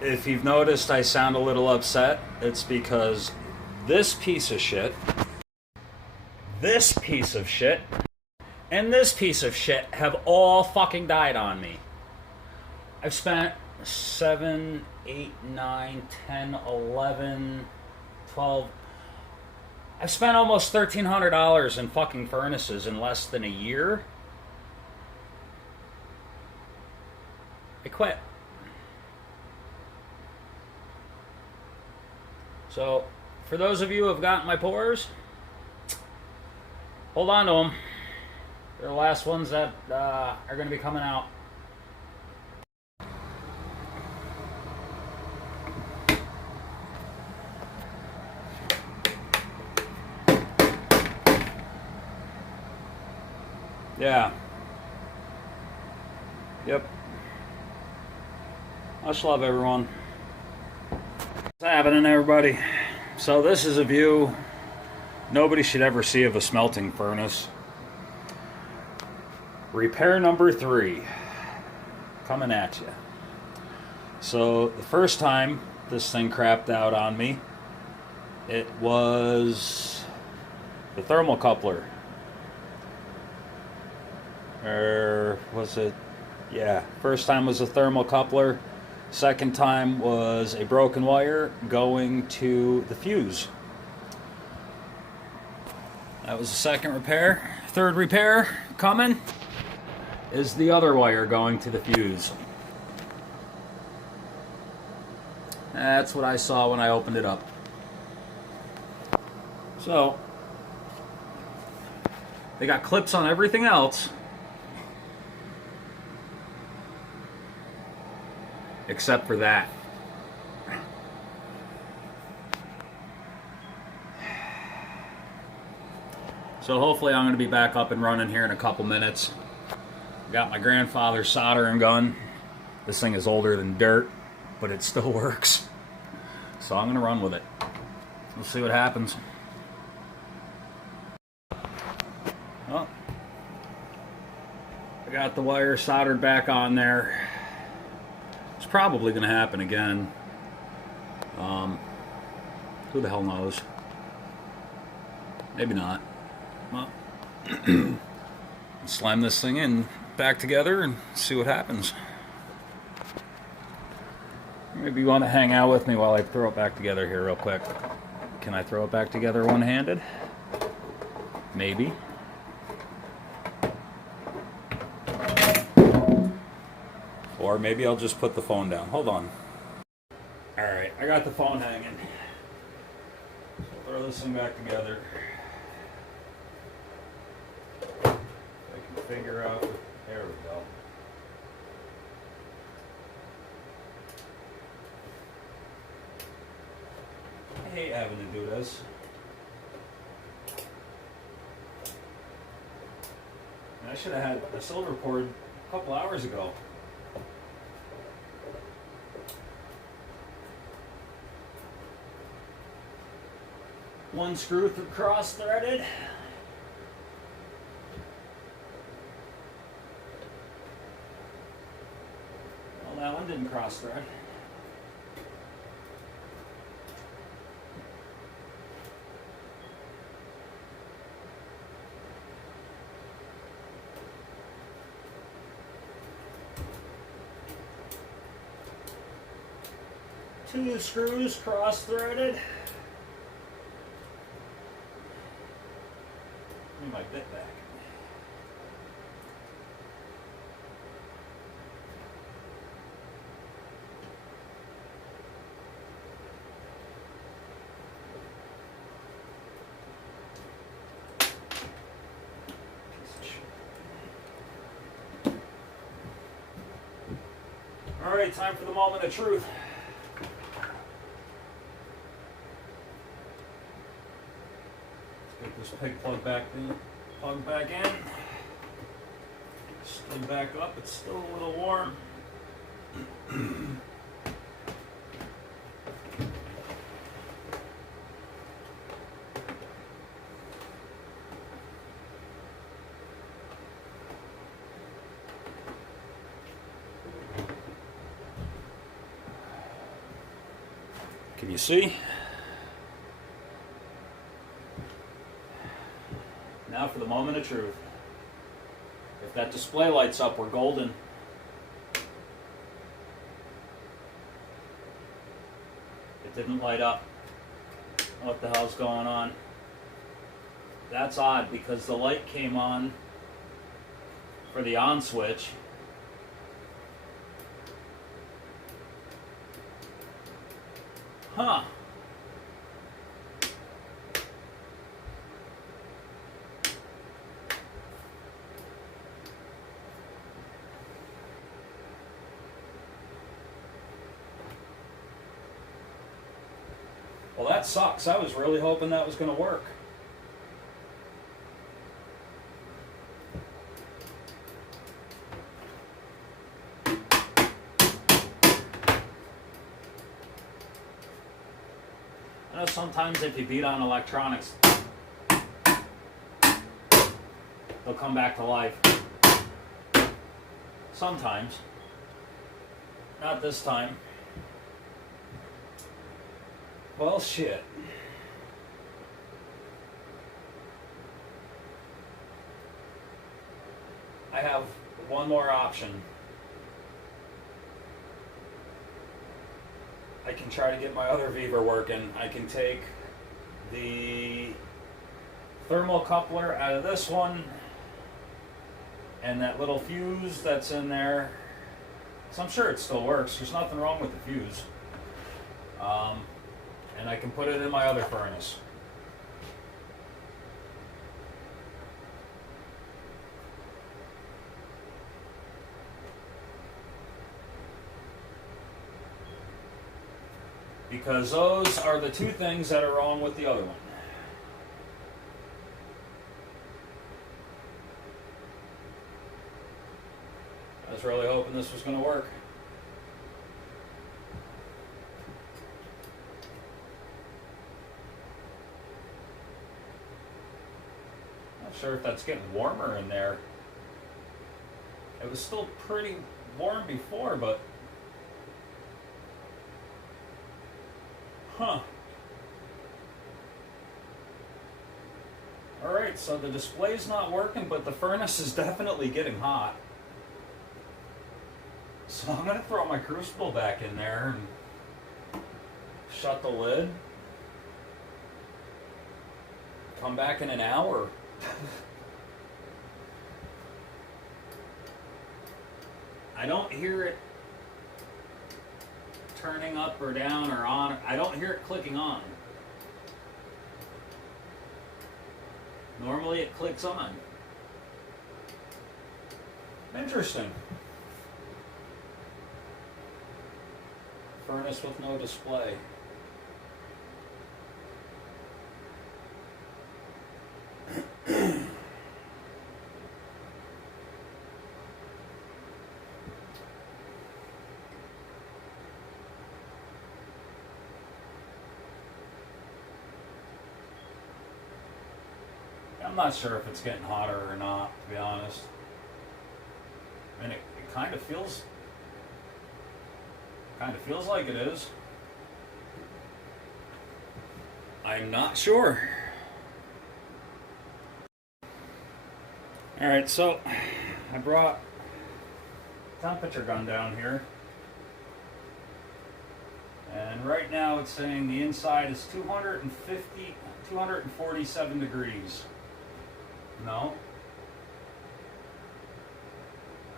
If you've noticed I sound a little upset, it's because this piece of shit, this piece of shit, and this piece of shit have all fucking died on me. I've spent 7, 8, 9, 10, 11, 12. I've spent almost $1,300 in fucking furnaces in less than a year. I quit. So, for those of you who have gotten my pores, hold on to them. They're the last ones that are going to be coming out. Yeah. Yep. Much love, everyone. What's happening, everybody? So this is a view nobody should ever see of a smelting furnace. Repair number 3 coming at you. So the first time this thing crapped out on me, it was the thermocoupler. Or was it? Yeah, first time was a thermocoupler. Second time was a broken wire going to the fuse. That was the second repair. Third repair coming is the other wire going to the fuse. That's what I saw when I opened it up. So, they got clips on everything else except for that. So hopefully I'm going to be back up and running here in a couple minutes. Got my grandfather's soldering gun. This thing is older than dirt, but it still works. So I'm going to run with it. We'll see what happens. Well, I got the wire soldered back on there. It's probably going to happen again. Who the hell knows? Maybe not. Well, slam this thing in back together and see what happens. Maybe you want to hang out with me while I throw it back together here real quick. Can I throw it back together one-handed? Maybe. Or maybe I'll just put the phone down. Hold on. Alright, I got the phone hanging. So throw this thing back together. I can figure out. There we go. I hate having to do this. I should have had a silver cord a couple hours ago. One screw cross-threaded. Well, that one didn't cross-thread. Two screws cross-threaded. Give me my bit back. All right, time for the moment of truth. Let's get this pig plug back in. Slid back up. It's still a little warm. Can you see? Now for the moment of truth. If that display lights up, we're golden. It didn't light up. What the hell's going on? That's odd because the light came on for the on switch. Huh. Well, that sucks. I was really hoping that was going to work. I know sometimes if you beat on electronics, they'll come back to life. Sometimes. Not this time. Well, shit. I have one more option. I can try to get my other Viver working. I can take the thermocoupler out of this one and that little fuse that's in there. So I'm sure it still works. There's nothing wrong with the fuse. And I can put it in my other furnace. Because those are the two things that are wrong with the other one. I was really hoping this was going to work. Not sure if that's getting warmer in there. It was still pretty warm before, but huh. Alright, so the display's not working, but the furnace is definitely getting hot. So I'm going to throw my crucible back in there and shut the lid. Come back in an hour. I don't hear it turning up or down or on. I don't hear it clicking on. Normally it clicks on. Interesting. Furnace with no display. I'm not sure if it's getting hotter or not, to be honest. I mean, it kind of feels like it is. I'm not sure. Alright, so I brought temperature gun down here. And right now it's saying the inside is 247 degrees. No.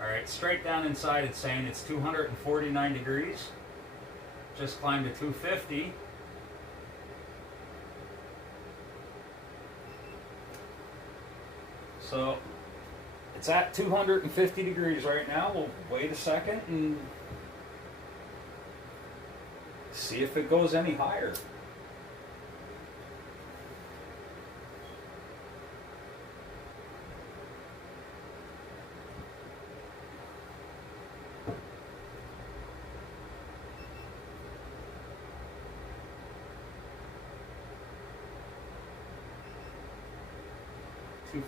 Alright, straight down inside it's saying it's 249 degrees. Just climbed to 250. So it's at 250 degrees right now. We'll wait a second and see if it goes any higher.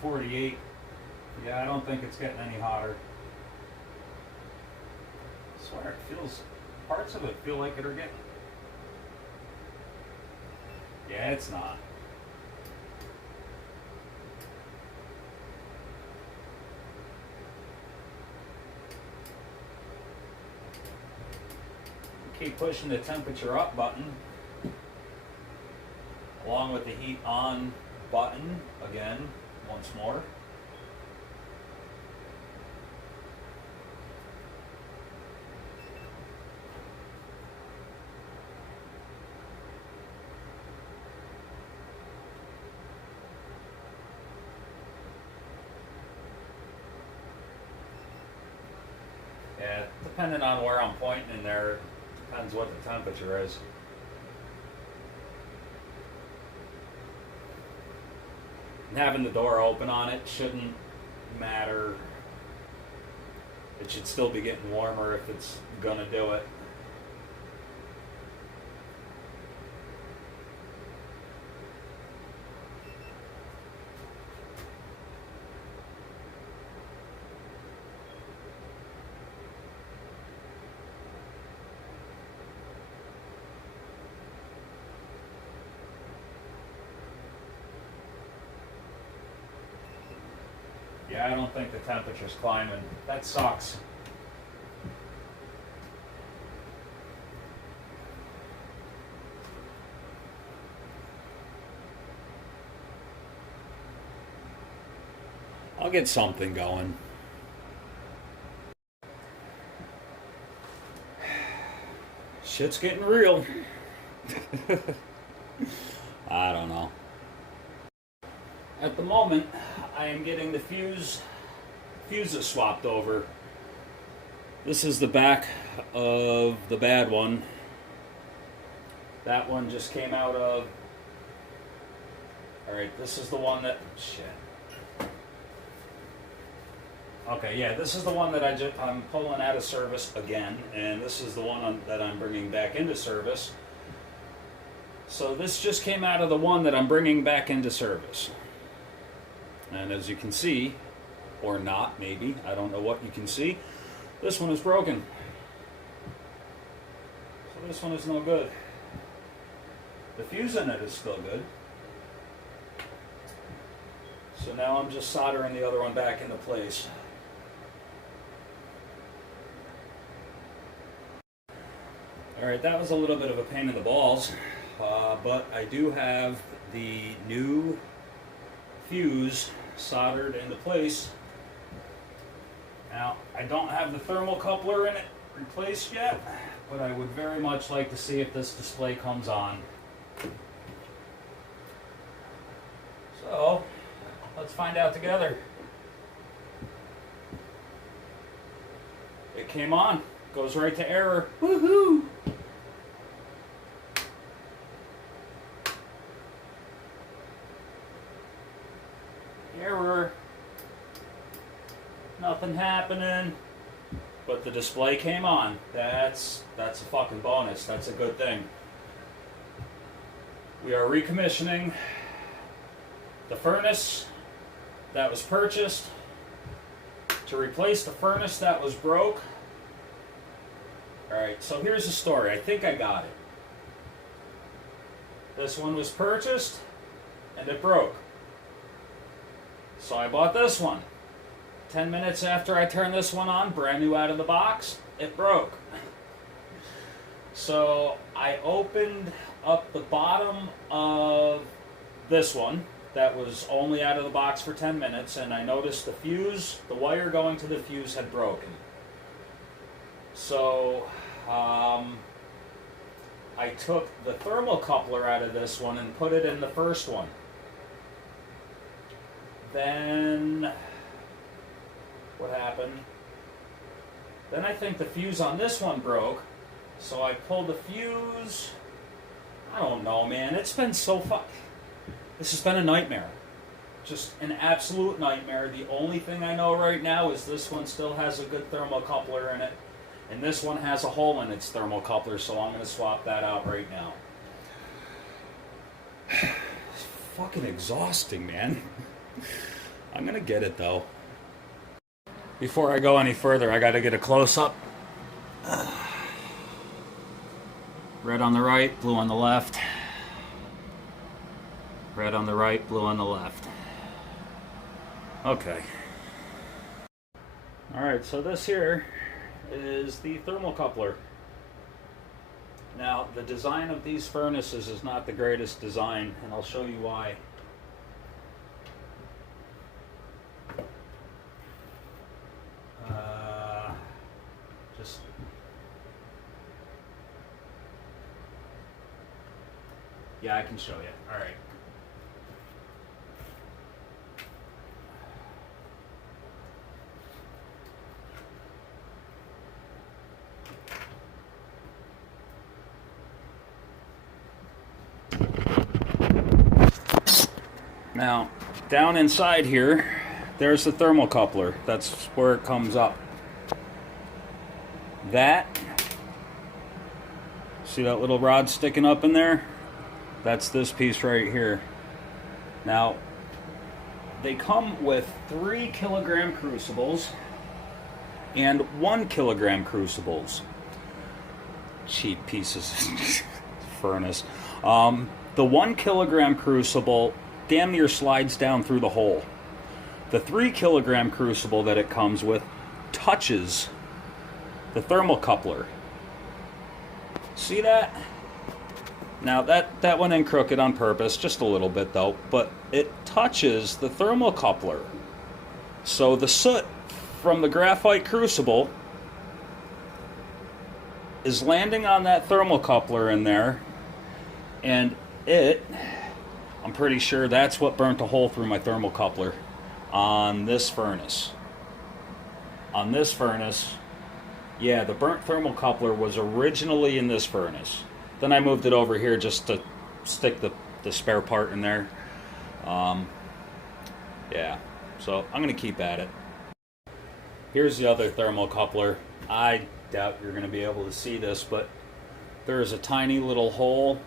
.248. Yeah, I don't think it's getting any hotter. I swear it feels, parts of it feel like it are getting Yeah, it's not. Keep pushing the temperature up button along with the heat on button again once more. Yeah, depending on where I'm pointing in there, depends what the temperature is. And having the door open on it shouldn't matter. It should still be getting warmer if it's gonna do it. Yeah, I don't think the temperature's climbing. That sucks. I'll get something going. Shit's getting real. I don't know. At the moment, I am getting the fuses swapped over. This is the back of the bad one. That one just came out of... Alright, this is the one that... Shit. Okay, yeah, this is the one that I'm pulling out of service again, and this is the one that I'm bringing back into service. So this just came out of the one that I'm bringing back into service. And as you can see, or not maybe, I don't know what you can see, this one is broken. So this one is no good. The fuse in it is still good. So now I'm just soldering the other one back into place. Alright, that was a little bit of a pain in the balls, but I do have the new fuse soldered into place. Now, I don't have the thermocoupler in it replaced yet, but I would very much like to see if this display comes on. So, let's find out together. It came on. Goes right to error. Woohoo! Error. Nothing happening. But the display came on. That's a fucking bonus. That's a good thing. We are recommissioning the furnace that was purchased to replace the furnace that was broke. Alright, so here's the story. I think I got it. This one was purchased and it broke. So I bought this one. 10 minutes after I turned this one on, brand new out of the box, it broke. So I opened up the bottom of this one that was only out of the box for 10 minutes, and I noticed the fuse, the wire going to the fuse had broken. So I took the thermocoupler out of this one and put it in the first one. Then what happened? Then I think the fuse on this one broke, so I pulled the fuse. I don't know, man. It's been so This has been a nightmare. Just an absolute nightmare. The only thing I know right now is this one still has a good thermocoupler in it, and this one has a hole in its thermocoupler, so I'm going to swap that out right now. It's fucking exhausting, man. I'm going to get it, though. Before I go any further, I got to get a close-up. Red on the right, blue on the left. Red on the right, blue on the left. Okay. Alright, so this here is the thermocoupler. Now, the design of these furnaces is not the greatest design, and I'll show you why. Yeah, I can show you. Alright. Now, down inside here, there's the thermocoupler. That's where it comes up. That, see that little rod sticking up in there? That's this piece right here. Now, they come with 3 kilogram crucibles and 1 kilogram crucibles. Cheap pieces of furnace. The 1 kilogram crucible damn near slides down through the hole. The 3 kilogram crucible that it comes with touches the thermocoupler. See that? Now that went in crooked on purpose, just a little bit though, but it touches the thermocoupler. So the soot from the graphite crucible is landing on that thermocoupler in there, and I'm pretty sure that's what burnt a hole through my thermocoupler on this furnace. On this furnace, yeah, the burnt thermocoupler was originally in this furnace. Then I moved it over here just to stick the spare part in there. Yeah, so I'm going to keep at it. Here's the other thermocoupler. I doubt you're going to be able to see this, but there's a tiny little hole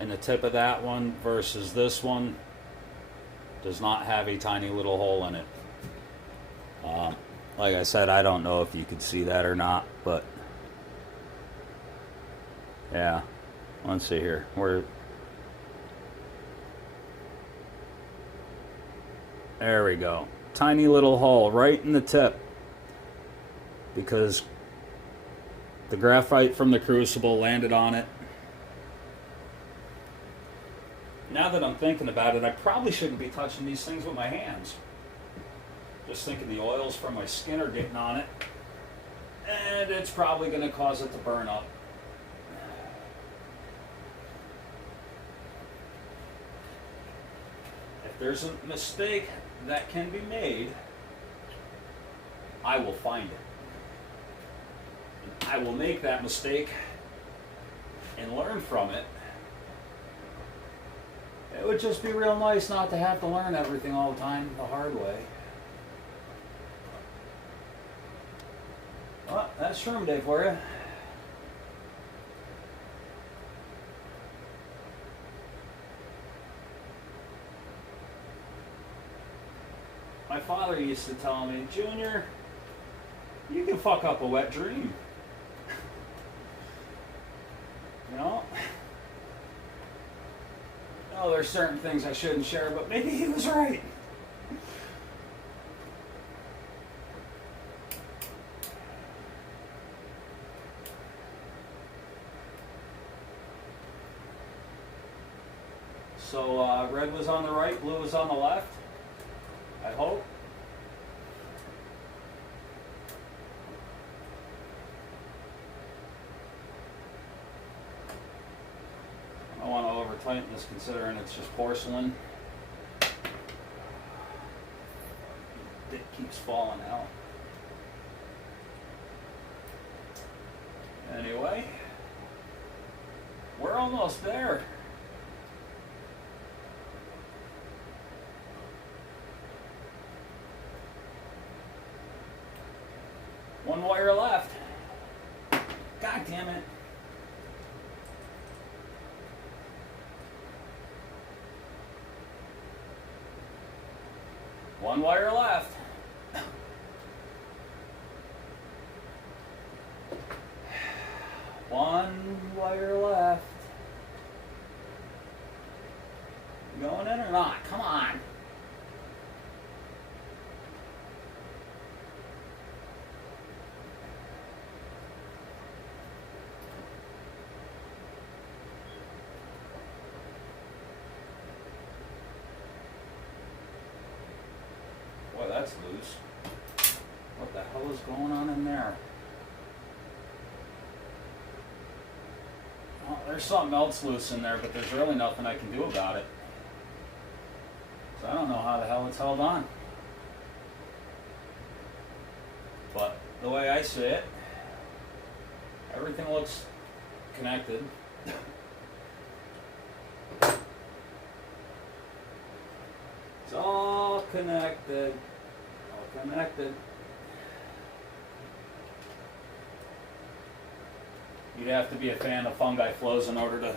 in the tip of that one versus this one. Does not have a tiny little hole in it. Like I said, I don't know if you could see that or not, but yeah, let's see here. There we go. Tiny little hole right in the tip, because the graphite from the crucible landed on it. Now that I'm thinking about it, I probably shouldn't be touching these things with my hands. Just thinking the oils from my skin are getting on it, and it's probably going to cause it to burn up. If there's a mistake that can be made, I will find it. I will make that mistake and learn from it. It would just be real nice not to have to learn everything all the time the hard way. Well, that's Shroom Day for you. My father used to tell me, Junior, you can fuck up a wet dream. You know? Oh, there's certain things I shouldn't share, but maybe he was right. So red was on the right, blue was on the left, I hope. I don't want to over tighten this considering it's just porcelain. It keeps falling out. Anyway, we're almost there. One wire left. God damn it. One wire left. One wire left. No it on. Come on. Boy, that's loose. What the hell is going on in there? Well, there's something else loose in there, but there's really nothing I can do about it. So I don't know how the hell it's held on. But the way I see it, everything looks connected. It's all connected. All connected. You'd have to be a fan of fungi flows in order to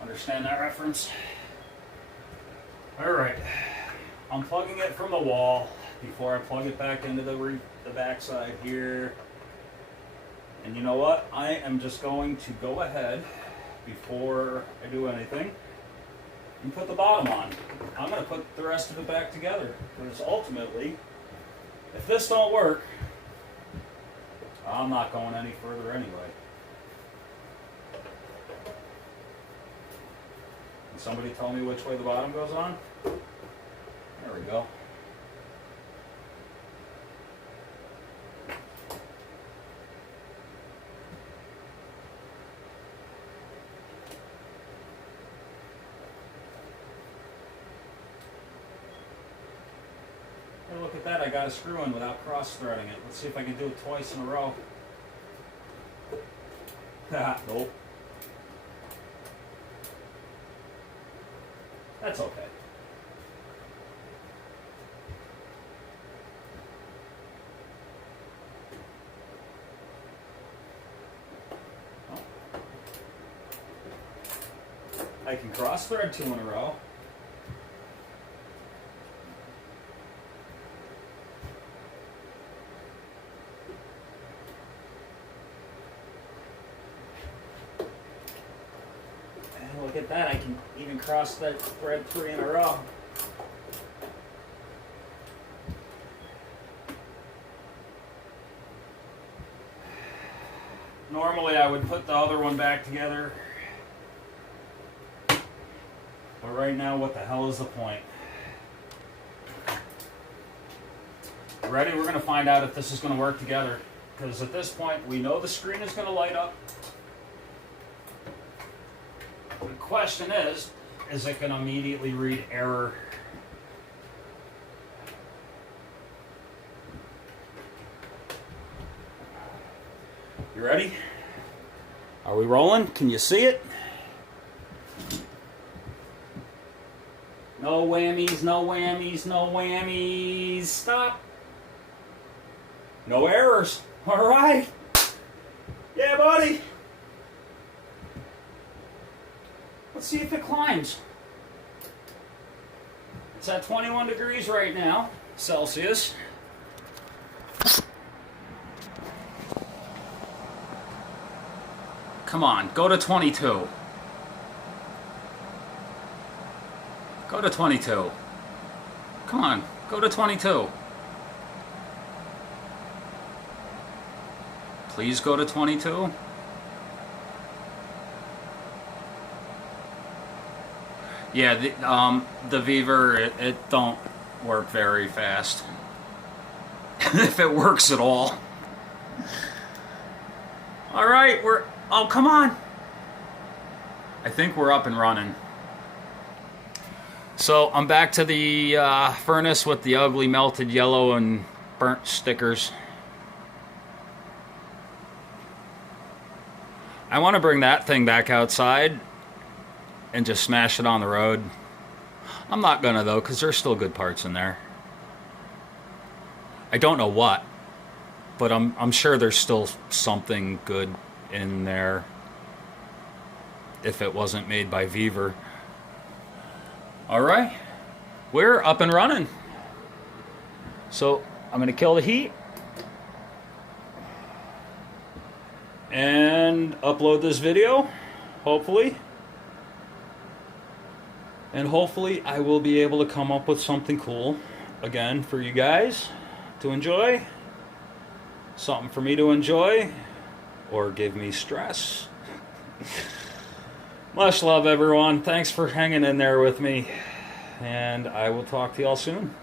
understand that reference. Alright, I'm plugging it from the wall before I plug it back into the backside here. And you know what? I am just going to go ahead before I do anything and put the bottom on. I'm going to put the rest of it back together because ultimately, if this don't work, I'm not going any further anyway. Can somebody tell me which way the bottom goes on? There we go. Hey, look at that, I got a screw in without cross-threading it. Let's see if I can do it twice in a row. Nope. That's okay. I can cross thread 2 in a row. And look at that, I can even cross that thread 3 in a row. Normally I would put the other one back together. But right now, what the hell is the point? Ready? We're going to find out if this is going to work together. Because at this point, we know the screen is going to light up. The question is it going to immediately read error? You ready? Are we rolling? Can you see it? No whammies, no whammies, no whammies. Stop. No errors. All right. Yeah, buddy. Let's see if it climbs. It's at 21 degrees right now, Celsius. Come on, go to 22. Go to 22. Come on, go to 22. Please go to 22. Yeah, the Viver, it don't work very fast. If it works at all. All right, oh, come on. I think we're up and running. So I'm back to the furnace with the ugly melted yellow and burnt stickers. I want to bring that thing back outside and just smash it on the road. I'm not gonna though, because there's still good parts in there. I don't know what, but I'm sure there's still something good in there if it wasn't made by Viver. All right, we're up and running. So I'm gonna kill the heat and upload this video, hopefully. And hopefully I will be able to come up with something cool again for you guys to enjoy. Something for me to enjoy or give me stress. Much love, everyone. Thanks for hanging in there with me. And I will talk to y'all soon.